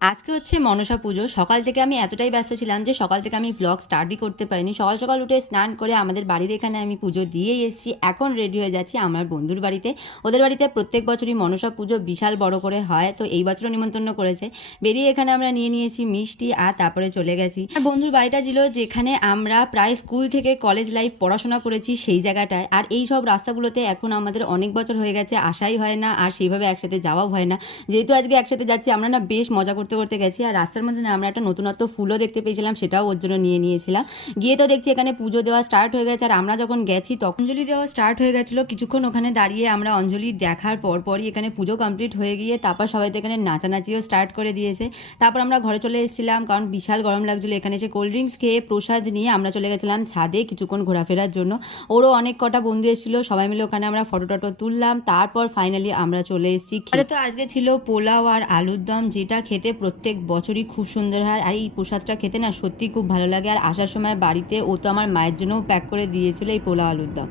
আজকে হচ্ছে মনসা পুজো। সকাল থেকে আমি এতটাই ব্যস্ত ছিলাম যে সকাল থেকে আমি ভ্লগ স্টার্টই করতে পারিনি। সকাল, সকাল উঠে স্নান করে আমাদের বাড়ির এখানে আমি পুজো দিয়েই এসেছি। এখন রেডি হয়ে যাচ্ছি আমার বন্ধুর বাড়িতে। ওদের বাড়িতে প্রত্যেক বছরই মনসা পুজো বিশাল বড় করে হয়। তো এই বছরও নিমন্ত্রণ করেছে। বেরিয়ে এখানে আমরা নিয়ে নিয়েছি মিষ্টি আর তারপরে চলে গেছি। আমার বন্ধুর বাড়িটা ছিল যেখানে আমরা প্রায় স্কুল থেকে কলেজ লাইফ পড়াশোনা করেছি সেই জায়গাটায়। আর এই সব রাস্তাগুলোতে এখন আমাদের অনেক বছর হয়ে গেছে আসাই হয় না আর সেইভাবে একসাথে যাওয়াও হয় না। যেহেতু আজকে একসাথে যাচ্ছি আমরা না বেশ মজা করতে করতে গেছি। আর রাস্তার মধ্যে না আমরা একটা নতুনত্ব ফুলও দেখতে পেয়েছিলাম, সেটাও ওর জন্য নিয়ে নিয়েছিলাম। গিয়ে তো দেখছি এখানে পুজো দেওয়া স্টার্ট হয়ে গেছে। আর আমরা যখন গেছি তখন অঞ্জলি দেওয়া স্টার্ট হয়ে গেছিলো। কিছুক্ষণ ওখানে দাঁড়িয়ে আমরা অঞ্জলি দেখার পরপরই এখানে পুজো কমপ্লিট হয়ে গিয়ে তারপর সবাই তো এখানে নাচানাচিও স্টার্ট করে দিয়েছে। তারপর আমরা ঘরে চলে এসেছিলাম কারণ বিশাল গরম লাগছিলো। এখানে এসে কোল্ড ড্রিঙ্কস খেয়ে প্রসাদ নিয়ে আমরা চলে গেছিলাম ছাদে কিছুক্ষণ ঘোরাফেরার জন্য। ওরও অনেক কটা বন্ধু এসেছিলো, সবাই মিলে ওখানে আমরা ফটো টটো তুললাম। তারপর ফাইনালি আমরা চলে এসেছি। তো আজকে ছিল পোলাও আর আলুর দম, যেটা খেতে প্রত্যেক বছরই খুব সুন্দর হয়। আর এই প্রসাদটা খেতে না সত্যি খুব ভালো লাগে। আর আসার সময় বাড়িতে ও তো আমার মায়ের জন্যও প্যাক করে দিয়েছিল এই পোলাও আলুর দম।